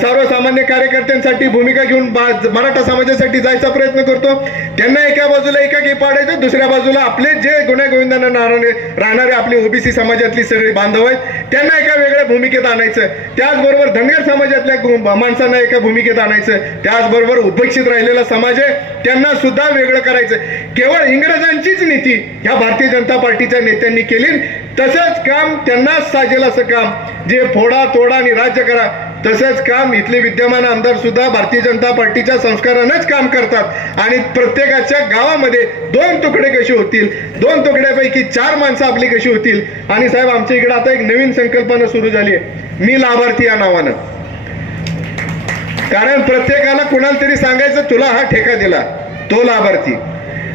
सर्वसामान्य कार्यकर्त्यांसाठी भूमिका घेऊन मराठा समाजासाठी जायचा प्रयत्न करतो. त्यांना एका बाजूला एकाकी पाडायचं दुसऱ्या बाजूला आपले जे गुन्ह्या गोविंदांना राहणारे आपले ओबीसी समाजातली सगळी बांधव आहेत त्यांना एका वेगळ्या भूमिकेत आणायचं. त्याचबरोबर धनगर समाजातल्या माणसांना एका भूमिकेत आणायचं. त्याचबरोबर उपेक्षित राहिलेला समाज आहे त्यांना सुद्धा वेगळं करायचं. केवळ इंग्रजांचीच नीती ह्या भारतीय जनता पार्टीच्या नेत्यांनी केली. तसंच काम त्यांनाच साजेल असं काम. जे फोडा तोडा आणि राज्य करा तसंच काम इथले विद्यमान आमदार सुद्धा भारतीय जनता पार्टीच्या संस्कारानंच काम करतात. आणि प्रत्येकाच्या गावामध्ये दोन तुकडे कसे होतील? दोन तुकड्यापैकी चार माणसं आपली कशी होतील? आणि साहेब आमच्या इकडे आता एक नवीन संकल्पना सुरू झाली आहे. मी लाभार्थी या नावानं. कारण प्रत्येकाला कुणाला तरी सांगायचं तुला हा ठेका दिला. तो लाभार्थी.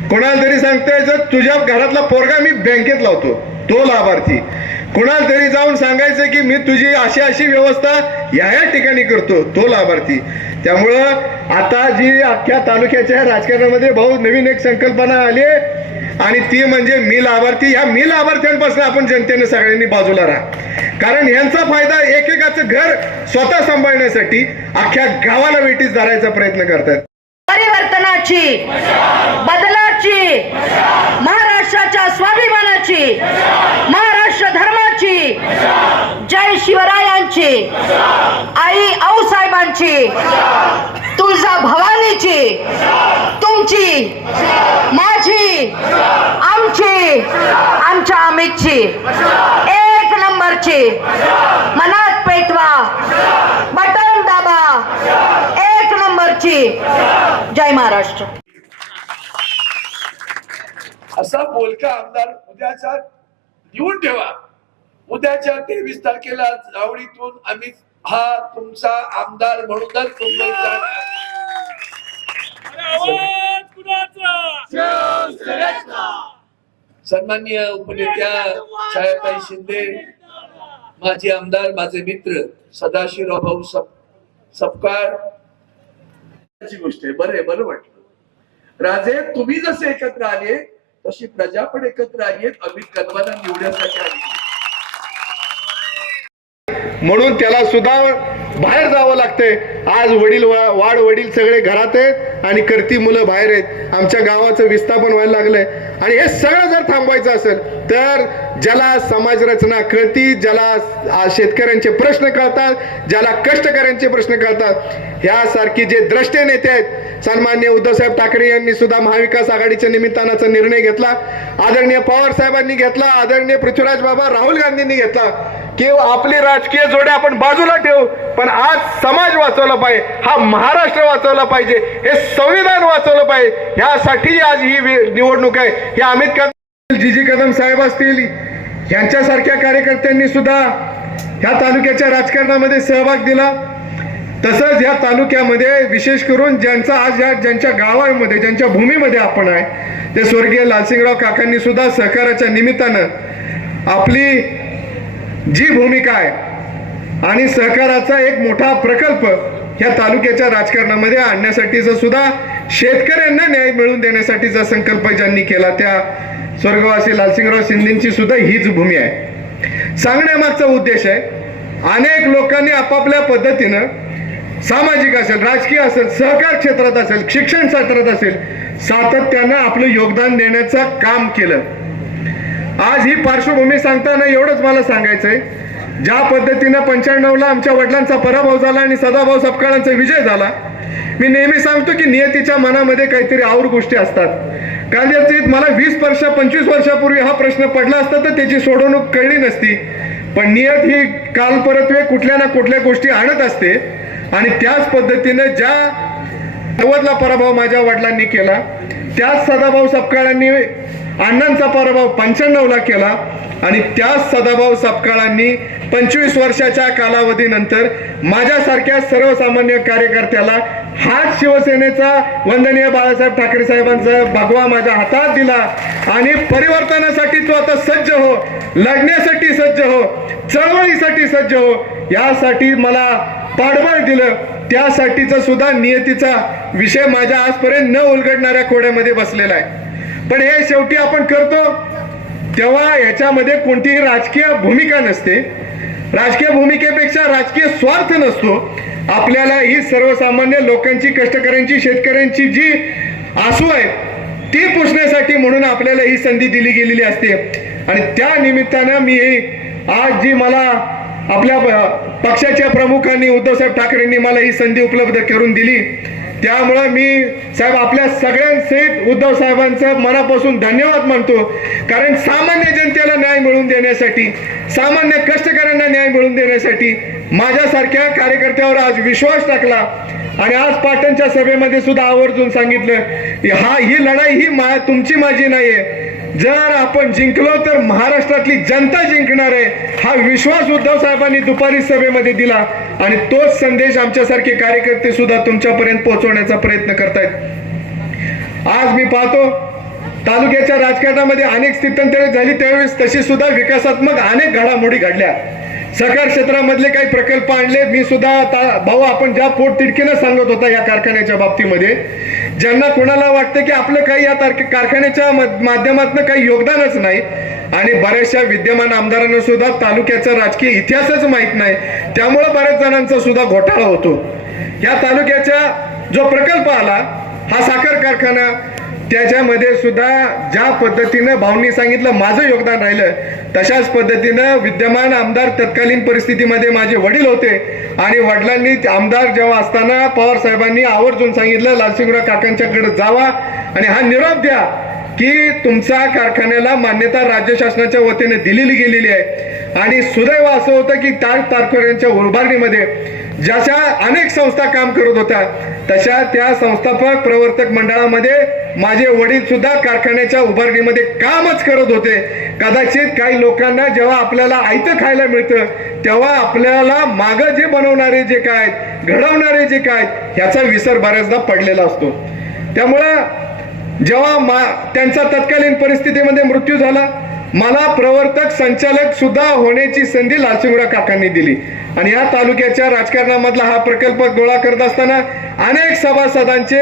कोणाला तरी सांगता यायचं तुझ्या घरातला पोरगा मी बँकेत लावतो. तो लाभार्थी. कुणाला तरी जाऊन सांगायचं की मी तुझी अशी अशी व्यवस्था या या ठिकाणी करतो तो लाभार्थी. त्यामुळं आता जी अख्ख्या तालुक्याच्या राजकारणामध्ये भाऊ नवीन एक संकल्पना आली आणि ती म्हणजे मी लाभार्थी ह्या मी लाभार्थ्यांपासून आपण जनतेने सगळ्यांनी बाजूला राहा. कारण यांचा फायदा एकेकाचं घर स्वतः सांभाळण्यासाठी अख्ख्या गावाला वेटीस धरायचा प्रयत्न करतात. परिवर्तनाची बदलाची महाराष्ट्राच्या स्वाभिमानाची महाराष्ट्र जय शिवरायांची आई आऊसाहेबांची तुळजा भवानीची तुमची माझी आमची आमच्या अमितची एक नंबरची मनात पेटवा बटन दाबा एक नंबरची जय महाराष्ट्र. असा बोलका आमदार उद्याचा लिहून ठेवा. उद्याच्या तेवीस तारखेला आवडीतून आम्ही हा तुमचा आमदार म्हणूनच मुंबईत जाणार. सन्माननीय उपनेत्या छायाताई शिंदे माजी आमदार माझे मित्र सदाशिवराव भाऊ सप सपकाळ. ची गोष्ट आहे बरं आहे बरं वाटलं. राजे तुम्ही जसे एकत्र आले तशी प्रजा पण एकत्र आली आहे अमित कदमांना निवडण्यासाठी आली. म्हणून त्याला सुद्धा बाहेर जावं लागतंय. आज वडील वा- वाड वडील सगळे घरात आहेत आणि करती मुलं बाहेर आहेत. आमच्या गावाचं विस्थापन व्हायला लागलंय. आणि हे सगळं जर थांबवायचं असेल तर ज्याला समाज रचना कळती ज्याला शेतकऱ्यांचे प्रश्न कळतात ज्याला कष्टकऱ्यांचे प्रश्न कळतात ह्यासारखी जे द्रष्टे नेते आहेत सन्मान्य उद्धवसाहेब ठाकरे यांनी सुद्धा महाविकास आघाडीच्या निमित्तानाचा निर्णय घेतला. आदरणीय पवार साहेबांनी घेतला. आदरणीय पृथ्वीराज बाबा राहुल गांधींनी घेतला. की आपली राजकीय जोड्या आपण बाजूला ठेवू पण आज समाज वाचवला पाहिजे हा महाराष्ट्र वाचवला पाहिजे हे संविधान वाचवलं पाहिजे. ह्यासाठी आज ही निवडणूक आहे. हे अमित कदम जी जी कदम साहेब असतील यांच्यासारख्या कार्यकर्त्यांनी सुद्धा ह्या तालुक्याच्या राजकारणामध्ये सहभाग दिला. तसंच या तालुक्यामध्ये विशेष करून ज्यांचा आज या ज्यांच्या गावामध्ये ज्यांच्या भूमीमध्ये आपण आहे ते स्वर्गीय लालसिंगराव काकांनी सुद्धा सहकाराच्या निमित्तानं आपली जी भूमिका आहे. आणि सहकाराचा एक मोठा प्रकल्प ह्या तालुक्याच्या राजकारणामध्ये आणण्यासाठीचा सुद्धा शेतकऱ्यांना न्याय मिळवून देण्यासाठीचा संकल्प ज्यांनी केला त्या स्वर्गवासी लालसिंगराव शिंदेची सुद्धा हीच भूमी आहे. सांगण्यामागचा उद्देश आहे अनेक लोकांनी आपापल्या पद्धतीनं सामाजिक असेल राजकीय असेल सहकार क्षेत्रात असेल शिक्षण क्षेत्रात असेल सातत्यानं आपलं योगदान देण्याचं काम केलं. आज ही पार्श्वभूमी सांगताना एवढंच मला सांगायचंय. ज्या पद्धतीनं पंच्याण्णवला आमच्या वडिलांचा पराभव झाला आणि सदाभाऊ सपकाळांचा विजय झाला मी नेहमी सांगतो की नियतीच्या मनामध्ये काहीतरी आवर गोष्टी असतात. कदाचित मला वीस वर्ष पंचवीस वर्षापूर्वी हा प्रश्न पडला असता तर त्याची सोडवणूक कळली नसती. पण नियत ही कालपरत्वे कुठल्या ना कुठल्या गोष्टी आणत असते आणि त्याच पद्धतीनं ज्या नव्वदला पराभव माझ्या वडिलांनी केला त्याच सदाभाऊ सपकाळांनी अण्णांचा पराभव पंच्याण्णवला केला आणि त्याच सदाभाऊ सपकाळांनी पंचवीस वर्षाच्या कालावधीनंतर माझ्यासारख्या सर्वसामान्य कार्यकर्त्याला हाच शिवसेनेचा वंदनीय बाळासाहेब ठाकरे साहेबांचा भगवा माझ्या हातात दिला आणि परिवर्तनासाठी तो आता सज्ज हो लढण्यासाठी सज्ज हो चळवळीसाठी सज्ज हो यासाठी मला पाठबळ दिलं. त्यासाठीचा सुद्धा नियतीचा विषय माझ्या आजपर्यंत न उलगडणाऱ्या खोड्यामध्ये बसलेला आहे. पण हे शेवटी आपण करतो तेव्हा याच्यामध्ये कोणतीही राजकीय भूमिका नसते. राजकीय भूमिकेपेक्षा राजकीय स्वार्थ नसतो. आपल्याला ही सर्वसामान्य लोकांची कष्टकऱ्यांची शेतकऱ्यांची जी आसू आहे ती पुसण्यासाठी म्हणून आपल्याला ही संधी दिली गेलेली असते. आणि त्या निमित्तानं मी आज जी मला आपल्या प- पक्षाच्या प्रमुखांनी उद्धवसाहेब ठाकरेंनी मला ही संधी उपलब्ध करून दिली त्यामुळं मी साहेब आपल्या सगळ्यांसहित उद्धव साहेबांचं मनापासून धन्यवाद मानतो. कारण सामान्य जनतेला न्याय मिळवून देण्यासाठी सामान्य कष्टकऱ्यांना न्याय मिळवून देण्यासाठी माझ्यासारख्या कार्यकर्त्यावर आज विश्वास टाकला. आणि आज पाटणच्या सभेमध्ये सुद्धा आवर्जून सांगितलं की हा ही लढाई ही मा तुमची माझी नाहीये. जर आपण जिंकलो तर महाराष्ट्रातली जनता जिंकणार आहे हा विश्वास उद्धव साहेबांनी दुपारी सभेमध्ये दिला. आणि तोच संदेश आमच्यासारखे कार्यकर्ते सुद्धा तुमच्यापर्यंत पोहोचवण्याचा प्रयत्न करतायत. आज मी पाहतो तालुक्याच्या राजकारणामध्ये अनेक स्थित्यंतरे झाली त्यावेळेस तशी सुद्धा विकासात्मक अनेक घडामोडी घडल्या. सहकार क्षेत्रामधले काही प्रकल्प आणले मी सुद्धा भाऊ आपण ज्या पोट तिडकीनं सांगत होता या कारखान्याच्या बाबतीमध्ये ज्यांना कोणाला वाटतं की आपलं काही या तारखे- कारखान्याच्या माध्यमातून काही योगदानच नाही आणि बऱ्याचशा विद्यमान आमदारांना सुद्धा तालुक्याचा राजकीय इतिहासच माहीत नाही त्यामुळे बऱ्याच जणांचा सुद्धा घोटाळा होतो. या तालुक्याचा जो प्रकल्प आला हा साखर कारखाना त्याच्यामध्ये सुद्धा ज्या पद्धतीनं भाऊंनी सांगितलं माझं योगदान राहिलं तशाच पद्धतीनं विद्यमान आमदार तत्कालीन परिस्थितीमध्ये माझे वडील होते. आणि वडिलांनी आमदार जेव्हा असताना पवार साहेबांनी आवर्जून सांगितलं लालसिंगराव काकांच्याकडे जावा आणि हा निरोप द्या की तुमचा कारखान्याला मान्यता राज्य शासनाच्या वतीने दिलेली गेलेली आहे. आणि सुदैव असं होतं की त्या कारखान्यांच्या उभारणीमध्ये ज्याच्या अनेक संस्था काम करत होत्या तशा त्या संस्थापक प्रवर्तक मंडळामध्ये माझे वडील सुद्धा कारखान्याच्या उभारणीमध्ये कामच करत होते. कदाचित काही लोकांना जेव्हा आपल्याला आयतं खायला मिळतं तेव्हा आपल्याला मागं जे बनवणारे जे काय घडवणारे जे काय ह्याचा विसर बऱ्याचदा पडलेला असतो. त्यामुळं जेव्हा मा त्यांचा तत्कालीन परिस्थितीमध्ये मृत्यू झाला मला प्रवर्तक संचालक सुद्धा होण्याची संधी लालसिंगराव काकांनी दिली. आणि या तालुक्याच्या राजकारणामधला हा प्रकल्प गोळा करत असताना अनेक सभासदांचे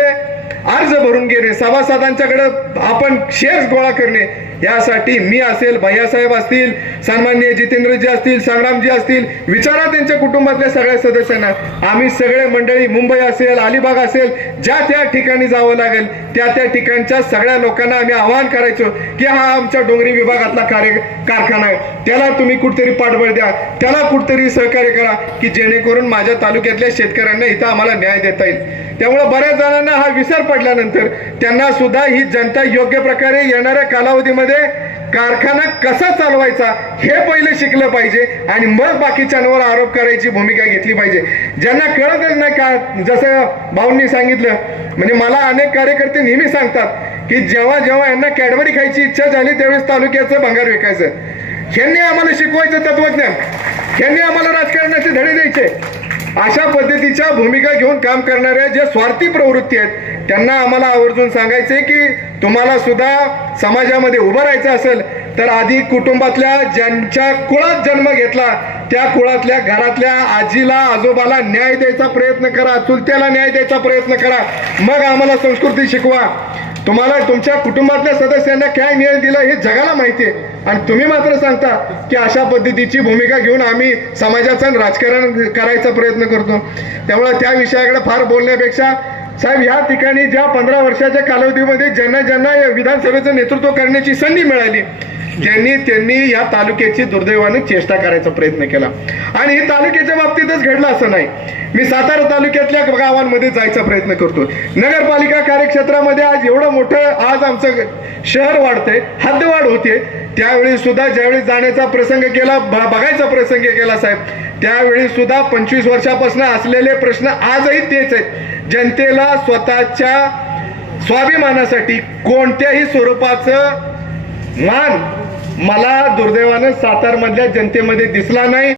अर्ज भरून घेणे सभासदांच्याकडे आपण शेअर्स गोळा करणे यासाठी मी असेल भैयासाहेब असतील सन्माननीय जितेंद्रजी असतील संग्रामजी असतील विचारा त्यांच्या कुटुंबातल्या सगळ्या सदस्यांना. आम्ही सगळे मंडळी मुंबई असेल अलिबाग असेल ज्या त्या ठिकाणी जावं लागेल त्या त्या ठिकाणच्या सगळ्या लोकांना आम्ही आवाहन करायचो की हा आमच्या डोंगरी विभागातला कार्य कारखाना आहे. त्याला तुम्ही कुठतरी पाठबळ द्या. त्याला कुठतरी सहकार्य करा की जेणेकरून माझ्या तालुक्यातल्या शेतकऱ्यांना इथं आम्हाला न्याय देता येईल. त्यामुळे बऱ्याच जणांना हा विसर पडल्यानंतर त्यांना सुद्धा ही जनता योग्य प्रकारे येणाऱ्या कालावधीमध्ये कारखाना कसा चालवायचा हे पहिले शिकलं पाहिजे आणि मग बाकीच्यांवर आरोप करायची भूमिका घेतली पाहिजे. ज्यांना कळतच नाही का जसं भाऊंनी सांगितलं म्हणजे मला अनेक कार्यकर्ते नेहमी सांगतात की जेव्हा जेव्हा यांना कॅडबरी खायची इच्छा झाली त्यावेळेस तालुक्याचं भंगार विकायचं. ह्यांनी आम्हाला शिकवायचं तत्वज्ञान. ह्यांनी आम्हाला राजकारणाचे धडे द्यायचे. अशा पद्धतीच्या भूमिका घेऊन काम करणाऱ्या ज्या स्वार्थी प्रवृत्ती आहेत त्यांना आम्हाला आवर्जून सांगायचे की तुम्हाला सुद्धा समाजामध्ये उभं राहायचं असेल तर आधी कुटुंबातल्या ज्यांच्या कुळात जन्म घेतला त्या कुळातल्या घरातल्या आजीला आजोबाला न्याय द्यायचा प्रयत्न करा चुलत्याला न्याय द्यायचा प्रयत्न करा मग आम्हाला संस्कृती शिकवा. तुम्हाला तुमच्या कुटुंबातल्या सदस्यांना काय न्याय दिला हे जगाला माहिती आहे. आणि तुम्ही मात्र सांगता की अशा पद्धतीची भूमिका घेऊन आम्ही समाजाचं राजकारण करायचा प्रयत्न करतो. त्यामुळे त्या विषयाकडे फार बोलण्यापेक्षा साहेब या ठिकाणी ज्या पंधरा वर्षाच्या कालावधीमध्ये ज्यांना ज्यांना या विधानसभेचं नेतृत्व करण्याची संधी मिळाली त्यांनी त्यांनी या तालुक्याची दुर्दैवाने चेष्टा करायचा प्रयत्न केला. आणि हे तालुक्याच्या बाबतीतच घडलं असं नाही. मी सातारा तालुक्यातल्या गावांमध्ये जायचा प्रयत्न करतो नगरपालिका कार्यक्षेत्रामध्ये आज एवढं मोठं आज आमचं शहर वाढतंय हद्दवाढ होते त्यावेळी सुद्धा ज्यावेळी जाण्याचा प्रसंग केला ब- बघायचा प्रसंग केला साहेब त्यावेळी सुद्धा पंचवीस वर्षापासून असलेले प्रश्न आजही तेच आहेत. जनतेला स्वतःच्या स्वाभिमानासाठी कोणत्याही स्वरूपाचं मान मला दुर्दैवानं सातारमधल्या जनतेमध्ये दिसला नाही.